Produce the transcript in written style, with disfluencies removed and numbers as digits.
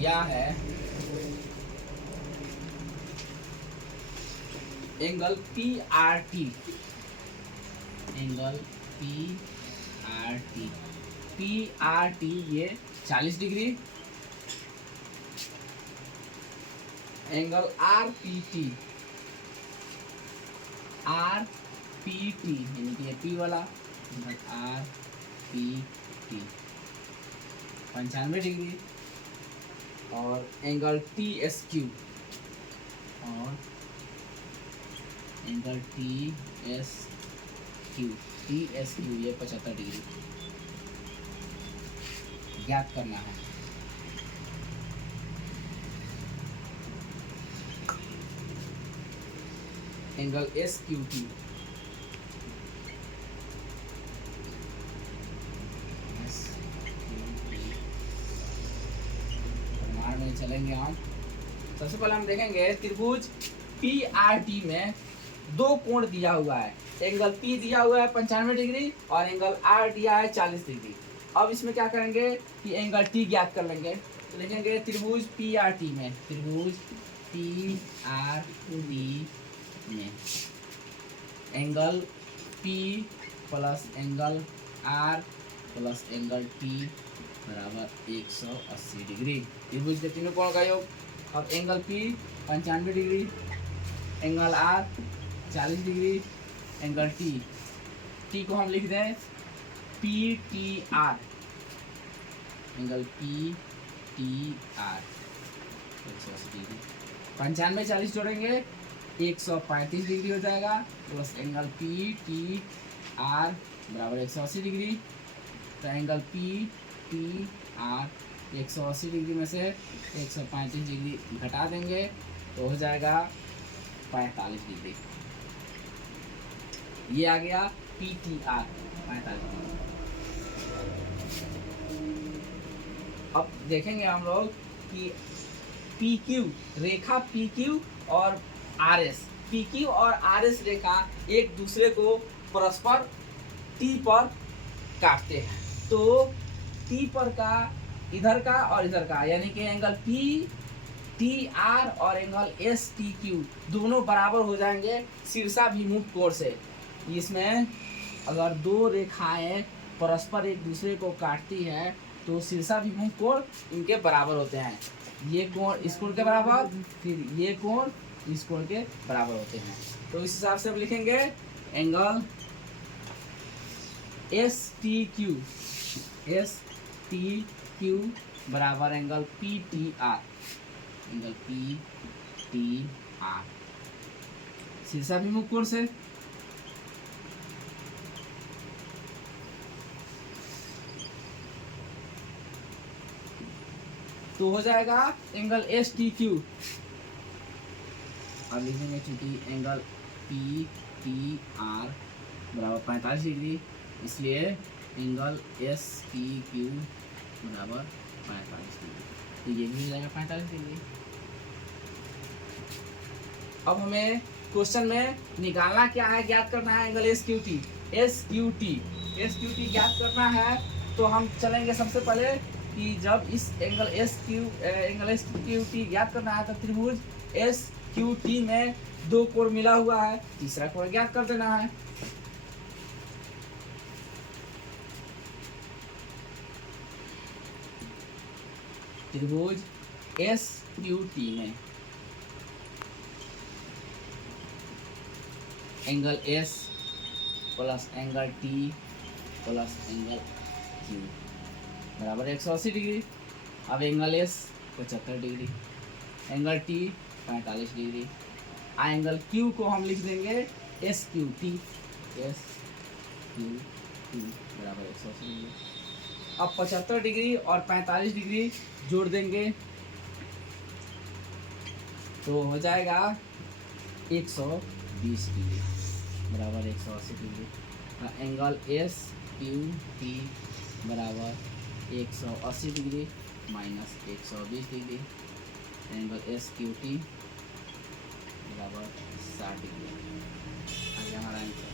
दिया है angle P R T, angle P R T, P R T ये 40 degree, angle R P T, R P T यानी कि P वाला R P T 95 degree, और angle T S Q, और angle T S Q, T S Q ये 75 degree ज्ञात करना है। एंगल एस क्यू टी, परिमाण में चलेंगे हम। सबसे पहले हम देखेंगे त्रिभुज पी आर टी में दो कोण दिया हुआ है, एंगल पी दिया हुआ है 95 डिग्री और एंगल आर दिया है 40 डिग्री। अब इसमें क्या करेंगे कि एंगल टी ज्ञात कर लेंगे। तो लिखेंगे त्रिभुज पी आर टी में, त्रिभुज पी आर टी में angle P plus angle R plus angle T बराबर 180 डिग्री। त्रिभुज के तीनों कोण का योग। अब angle P 95 degree, angle R 40 degree, angle T, T को हम लिख दें P T R, angle P T R 180 degree. 95 40 जोड़ेंगे 135 डिग्री हो जाएगा, plus angle P T R बराबर 180 डिग्री। तो angle P T R 180 degree में से 135 डिग्री घटा देंगे तो हो जाएगा 45 डिग्री। ये आ गया पी टी आर 45 डिग्री। अब देखेंगे हम लोग कि पी क्यू रेखा, पी क्यू और आर एस, पी क्यू और आर एस रेखा एक दूसरे को परस्पर टी पर काटते हैं। तो टी पर का इधर का और इधर का यानी कि एंगल पी टी आर और एंगल एस टी क्यू दोनों बराबर हो जाएंगे शीर्षाभिमुख कोण से। इसमें अगर दो रेखाएं परस्पर एक दूसरे को काटती है तो शीर्षाभिमुख कोण इनके बराबर होते हैं। ये कोण इस कोण के बराबर, फिर ये कोण इस कोण के बराबर होते हैं। तो इस हिसाब से हम लिखेंगे angle S T Q, S T Q बराबर angle P T R, angle P T R शीर्षाभिमुख कोण से। तो हो जाएगा एंगल एस टी क्यू। अब लिखेंगे चूंकि एंगल पी टी आर बराबर 45 डिग्री, इसलिए एंगल एस टी क्यू बराबर 45 डिग्री। तो ये भी हो जाएगा 45 डिग्री। अब हमें क्वेश्चन में निकालना क्या है, ज्ञात करना है angle S Q T, S Q T, S Q T ज्ञात करना है। तो हम चलेंगे सबसे पहले कि जब इस एंगल एस क्यू टी ज्ञात करना है तो त्रिभुज एस क्यू टी में दो कोण मिला हुआ है, तीसरा कोण ज्ञात कर देना है। त्रिभुज एस क्यू टी में angle S plus angle T plus angle Q बराबर 180 डिग्री। अब angle S 75 degree, angle T 45 degree, angle Q को हम लिख देंगे S Q T, S Q T बराबर 180 डिग्री। अब 75 डिग्री और 45 डिग्री जोड़ देंगे तो हो जाएगा 120 डिग्री बराबर 180 degree. Angle S Q T बराबर 180 degree minus 120 degree, angle S Q T बराबर 60 डिग्री। आगे हमारा आंसर